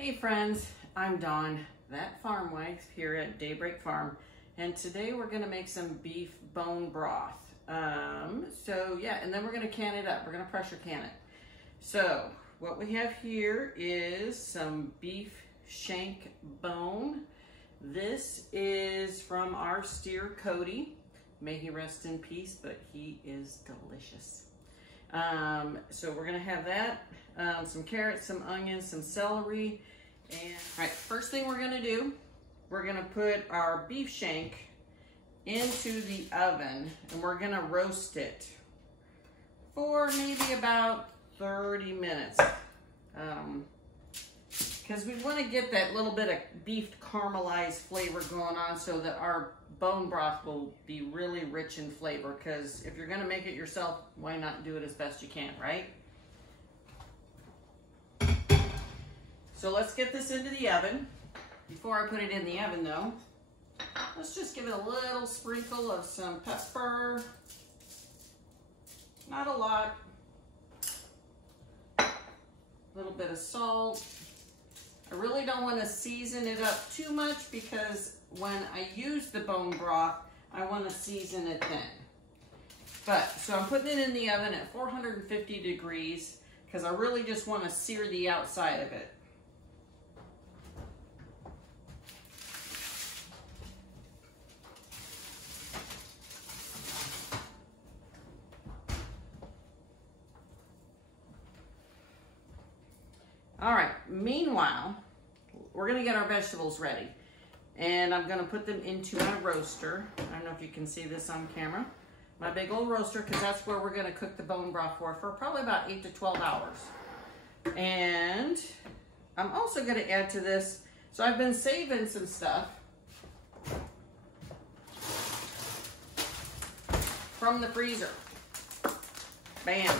Hey friends, I'm Dawn, that farm wife here at Daybreak Farm, and today we're going to make some beef bone broth. And then we're going to can it up. We're going to pressure can it. So what we have here is some beef shank bone. This is from our steer Cody. May he rest in peace, but he is delicious. So we're going to have that, some carrots, some onions, some celery. And all right, first thing we're gonna do, we're gonna put our beef shank into the oven and we're gonna roast it for maybe about 30 minutes. Because we wanna get that little bit of beef caramelized flavor going on so that our bone broth will be really rich in flavor. Because if you're gonna make it yourself, why not do it as best you can, right? So let's get this into the oven. Before I put it in the oven though, let's just give it a little sprinkle of some pepper. Not a lot. A little bit of salt. I really don't want to season it up too much because when I use the bone broth, I want to season it then. So I'm putting it in the oven at 450 degrees because I really just want to sear the outside of it. All right, meanwhile, we're gonna get our vegetables ready. And I'm gonna put them into my roaster. I don't know if you can see this on camera. My big old roaster, because that's where we're gonna cook the bone broth for probably about 8 to 12 hours. And I'm also gonna add to this, so I've been saving some stuff from the freezer. Bam.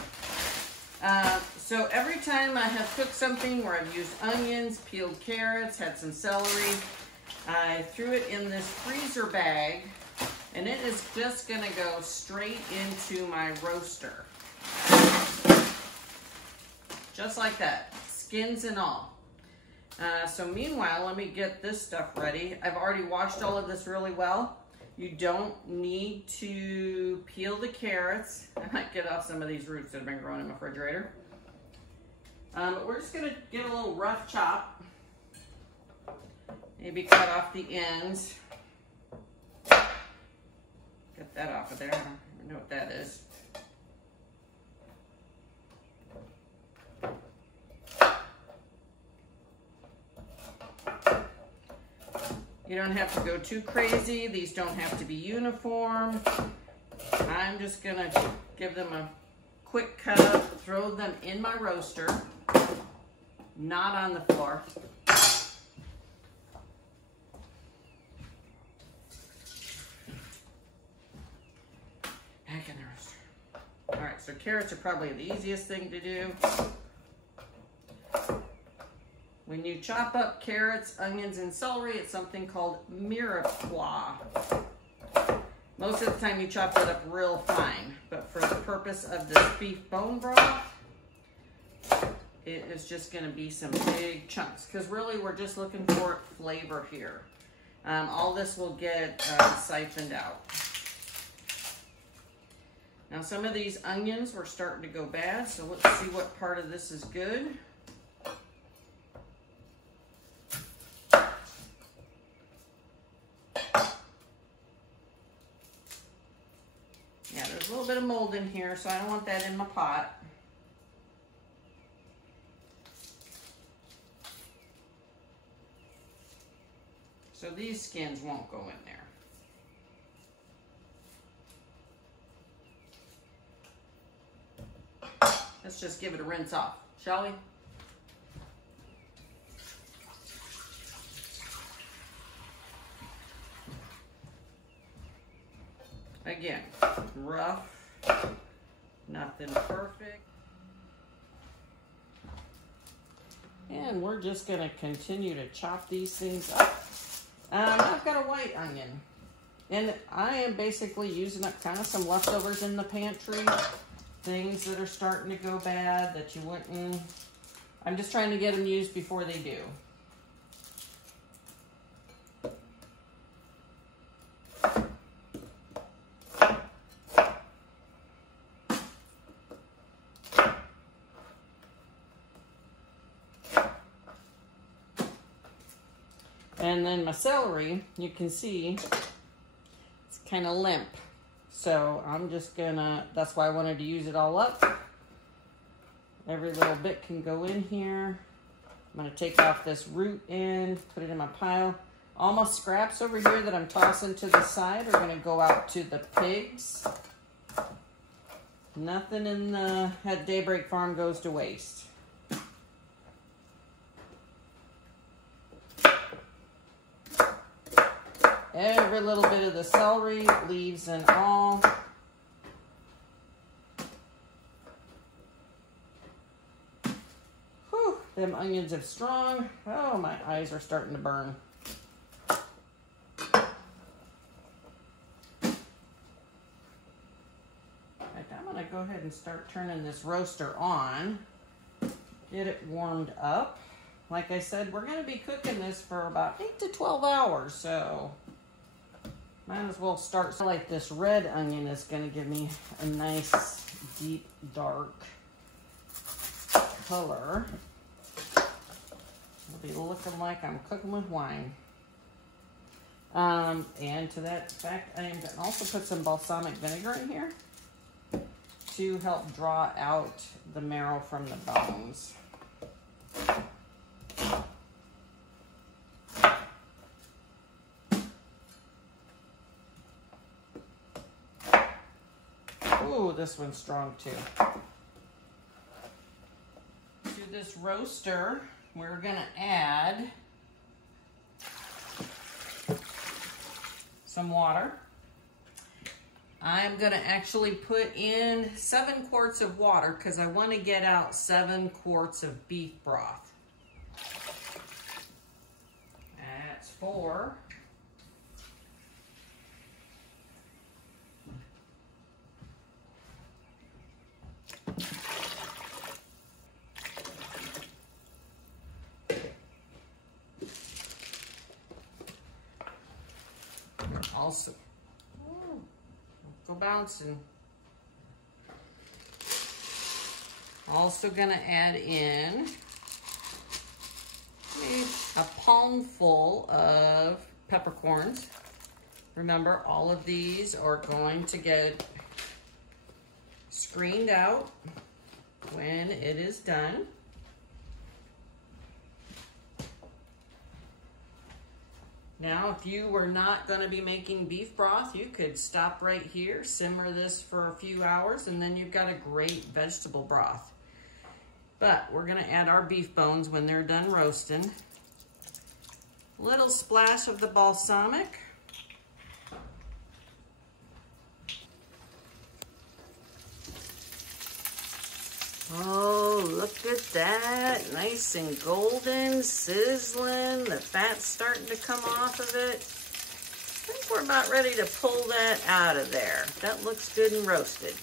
So every time I have cooked something where I've used onions, peeled carrots, had some celery, I threw it in this freezer bag and it is just gonna go straight into my roaster. Just like that, skins and all. So meanwhile, let me get this stuff ready. I've already washed all of this really well. You don't need to peel the carrots. I might get off some of these roots that have been growing in my refrigerator. But we're just gonna get a little rough chop. Maybe cut off the ends. Get that off of there. I don't even know what that is. You don't have to go too crazy. These don't have to be uniform. I'm just gonna give them a quick cut up, throw them in my roaster, not on the floor. Back in the roaster. All right, so carrots are probably the easiest thing to do. When you chop up carrots, onions, and celery, it's something called mirepoix. Most of the time you chop it up real fine, but for the purpose of this beef bone broth, it is just gonna be some big chunks, because really we're just looking for flavor here. All this will get siphoned out. Now some of these onions were starting to go bad, so let's see what part of this is good. Yeah, there's a little bit of mold in here, so I don't want that in my pot. So these skins won't go in there. Let's just give it a rinse off, shall we? Again, rough, nothing perfect. And we're just gonna continue to chop these things up. I've got a white onion, and I am basically using up kind of some leftovers in the pantry, things that are starting to go bad that you wouldn't. I'm just trying to get them used before they do. And then my celery, you can see it's kind of limp. So I'm just gonna, that's why I wanted to use it all up. Every little bit can go in here. I'm gonna take off this root end, put it in my pile. All my scraps over here that I'm tossing to the side are gonna go out to the pigs. Nothing in the at Daybreak Farm goes to waste. Every little bit of the celery, leaves and all. Whew, them onions are strong. Oh, my eyes are starting to burn. I'm gonna go ahead and start turning this roaster on. Get it warmed up. Like I said, we're gonna be cooking this for about 8 to 12 hours, so might as well start. Like this red onion is gonna give me a nice, deep, dark color. It'll be looking like I'm cooking with wine. And to that fact, I am gonna also put some balsamic vinegar in here to help draw out the marrow from the bones. Ooh, this one's strong too. To this roaster, we're gonna add some water. I'm gonna actually put in 7 quarts of water because I want to get out 7 quarts of beef broth. That's 4. Also, go bouncing. Also gonna add in a palmful of peppercorns. Remember, all of these are going to get screened out when it is done. Now, if you were not going to be making beef broth, you could stop right here, simmer this for a few hours, and then you've got a great vegetable broth. But we're going to add our beef bones when they're done roasting. Little splash of the balsamic. Oh, look at that. Nice and golden, sizzling. The fat's starting to come off of it. I think we're about ready to pull that out of there. That looks good and roasted.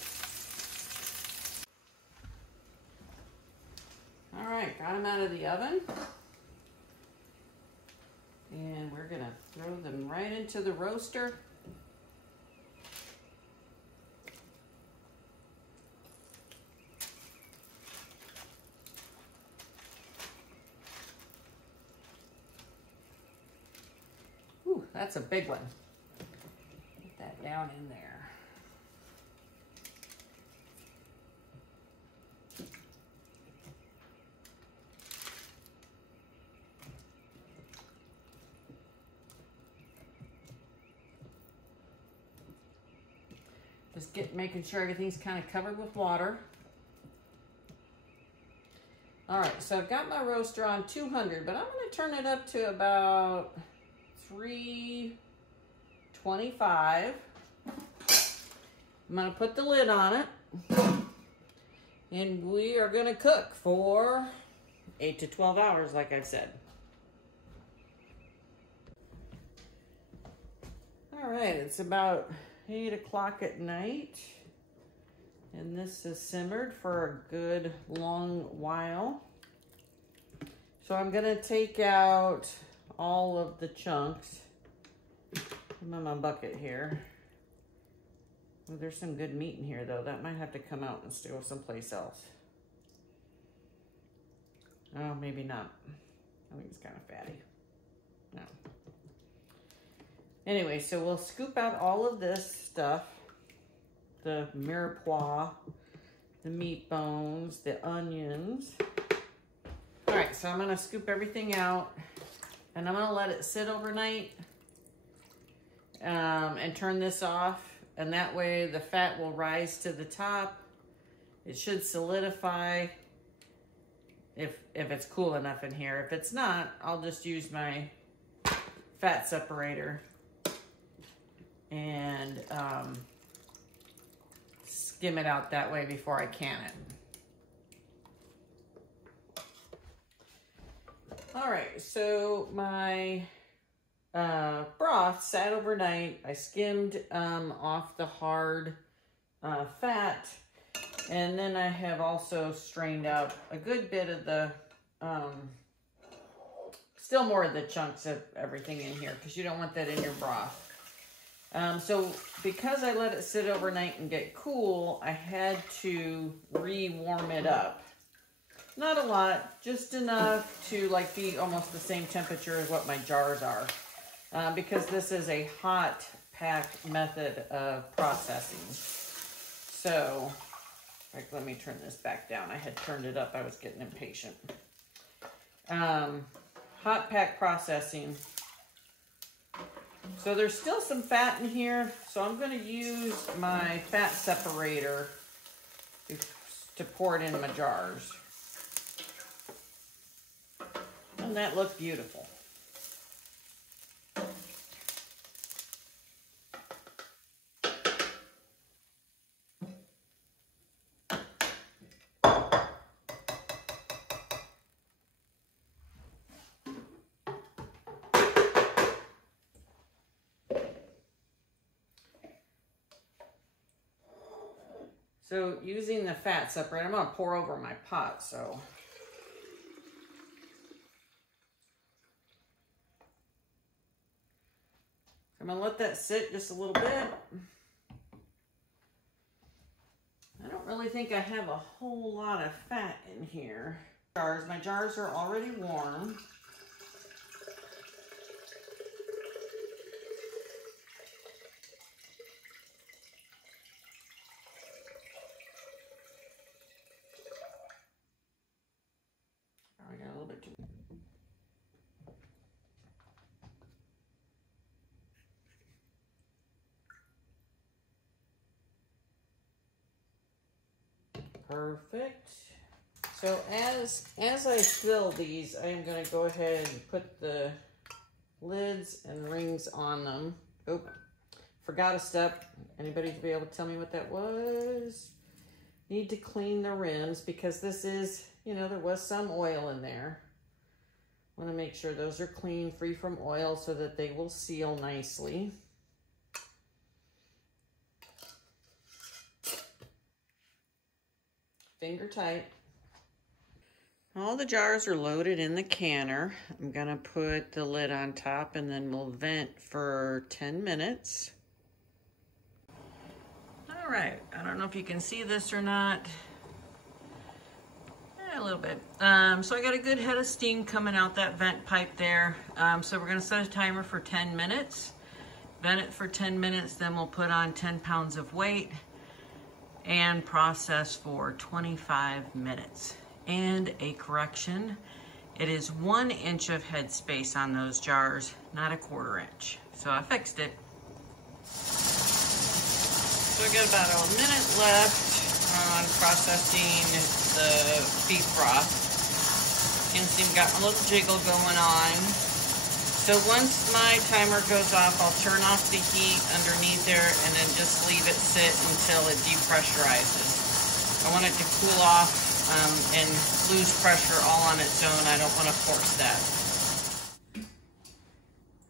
All right, got them out of the oven. And we're gonna throw them right into the roaster. That's a big one. Get that down in there. Just making sure everything's kind of covered with water. All right, so I've got my roaster on 200, but I'm going to turn it up to about 325. I'm gonna put the lid on it and we are gonna cook for 8 to 12 hours, like I said. All right, it's about 8 o'clock at night and this has simmered for a good long while. So I'm gonna take out all of the chunks. I'm on my bucket here. Oh, there's some good meat in here though. That might have to come out and go someplace else. Oh, maybe not. I think it's kind of fatty. No. Anyway, so we'll scoop out all of this stuff. The mirepoix, the meat bones, the onions. All right, so I'm gonna scoop everything out and I'm gonna let it sit overnight and turn this off. And that way the fat will rise to the top. It should solidify if it's cool enough in here. If it's not, I'll just use my fat separator and skim it out that way before I can it. All right, so my broth sat overnight. I skimmed off the hard fat, and then I have also strained out a good bit of the, still more of the chunks of everything in here because you don't want that in your broth. So because I let it sit overnight and get cool, I had to re-warm it up. Not a lot, just enough to like be almost the same temperature as what my jars are. Because this is a hot pack method of processing. So, like, let me turn this back down. I had turned it up, I was getting impatient. Hot pack processing. So there's still some fat in here, so I'm going to use my fat separator to pour it in my jars. And that looked beautiful. So using the fat separator, I'm going to pour over my pot, so. I'm going to let that sit just a little bit. I don't really think I have a whole lot of fat in here. My jars are already warm. I got a little bit too. Perfect. So as I fill these, I am going to go ahead and put the lids and rings on them. Oh, forgot a step. Anybody to be able to tell me what that was? Need to clean the rims because this is, you know, there was some oil in there. Want to make sure those are clean, free from oil so that they will seal nicely. Finger tight. All the jars are loaded in the canner. I'm gonna put the lid on top and then we'll vent for 10 minutes. All right, I don't know if you can see this or not. A little bit. So I got a good head of steam coming out that vent pipe there. So we're gonna set a timer for 10 minutes. Vent it for 10 minutes, then we'll put on 10 pounds of weight and process for 25 minutes. And a correction, it is 1 inch of headspace on those jars, not a 1/4 inch. So I fixed it. So we got about a minute left on processing the beef broth. You can see we've got a little jiggle going on. So once my timer goes off, I'll turn off the heat underneath there and then just leave it sit until it depressurizes. I want it to cool off and lose pressure all on its own. I don't want to force that.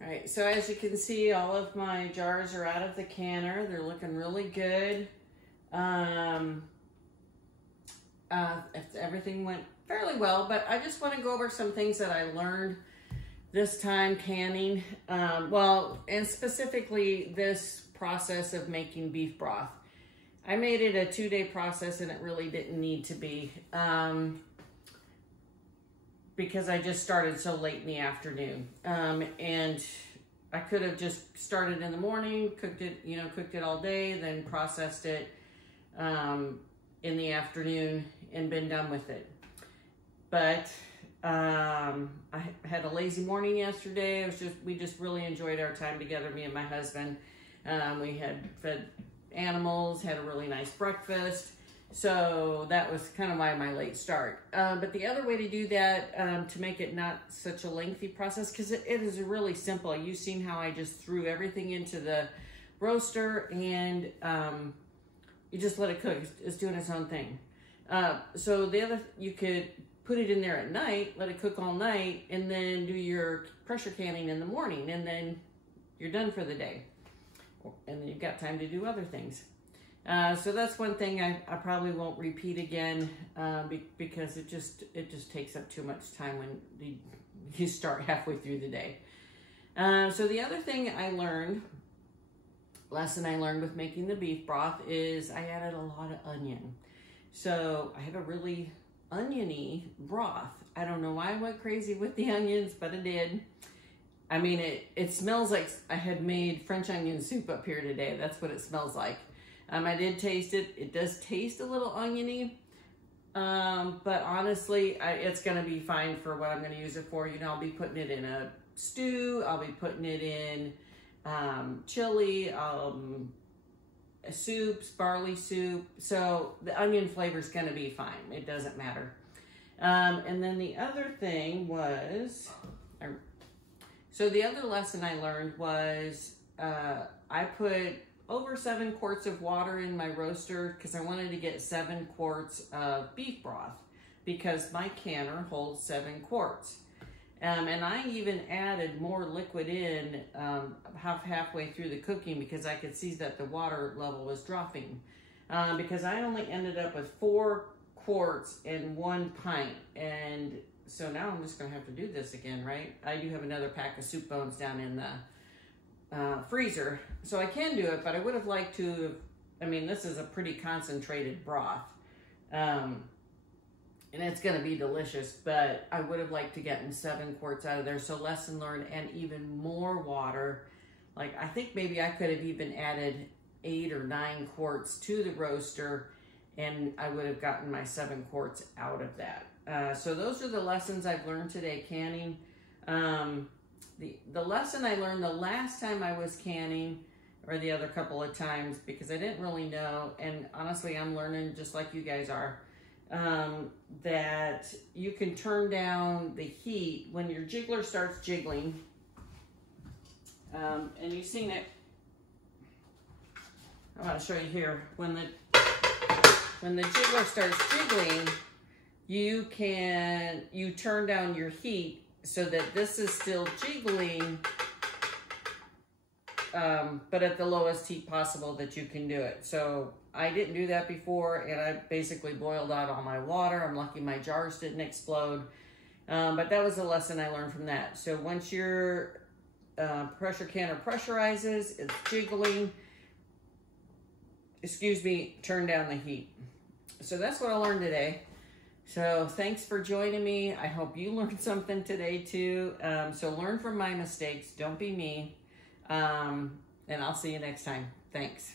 All right, so as you can see, all of my jars are out of the canner. They're looking really good. Everything went fairly well, but I just want to go over some things that I learned this time canning. And specifically this process of making beef broth. I made it a 2-day process and it really didn't need to be. because I just started so late in the afternoon. And I could have just started in the morning, cooked it all day, then processed it in the afternoon and been done with it. But I had a lazy morning yesterday. We just really enjoyed our time together, me and my husband. We had fed animals, had a really nice breakfast. So that was kind of why my late start. But the other way to do that, to make it not such a lengthy process, because it is really simple. You've seen how I just threw everything into the roaster and you just let it cook. It's doing its own thing. So you could put it in there at night, let it cook all night, and then do your pressure canning in the morning, and then you're done for the day. And then you've got time to do other things. So that's one thing I probably won't repeat again because it just takes up too much time when you start halfway through the day. So the other thing lesson I learned with making the beef broth is I added a lot of onion. So I have a really oniony broth. I don't know why I went crazy with the onions, but I did. I mean, it smells like I had made French onion soup up here today. That's what it smells like. I did taste it. It does taste a little oniony, but honestly, it's going to be fine for what I'm going to use it for. You know, I'll be putting it in a stew. I'll be putting it in chili, soups, barley soup. So the onion flavor is going to be fine. It doesn't matter. And then the other thing was, so the other lesson I learned was I put over 7 quarts of water in my roaster because I wanted to get 7 quarts of beef broth because my canner holds 7 quarts. And I even added more liquid in halfway through the cooking because I could see that the water level was dropping. Because I only ended up with 4 quarts and 1 pint. And so now I'm just going to have to do this again, right? I do have another pack of soup bones down in the freezer, so I can do it, but I would have liked to, this is a pretty concentrated broth, and it's going to be delicious, but I would have liked to get 7 quarts out of there. So lesson learned, and even more water. Like, I think maybe I could have even added 8 or 9 quarts to the roaster, and I would have gotten my 7 quarts out of that. So those are the lessons I've learned today, canning. The lesson I learned the last time I was canning, or the other couple of times, because I didn't really know, and honestly I'm learning just like you guys are, that you can turn down the heat when your jiggler starts jiggling, and you've seen it. I want to show you here. When the jiggler starts jiggling, you turn down your heat so that this is still jiggling, but at the lowest heat possible that you can do it. So I didn't do that before, and I basically boiled out all my water. I'm lucky my jars didn't explode, but that was a lesson I learned from that. So once your pressure canner pressurizes, it's jiggling, turn down the heat. So that's what I learned today. So thanks for joining me. I hope you learned something today too. So learn from my mistakes. Don't be me. And I'll see you next time. Thanks.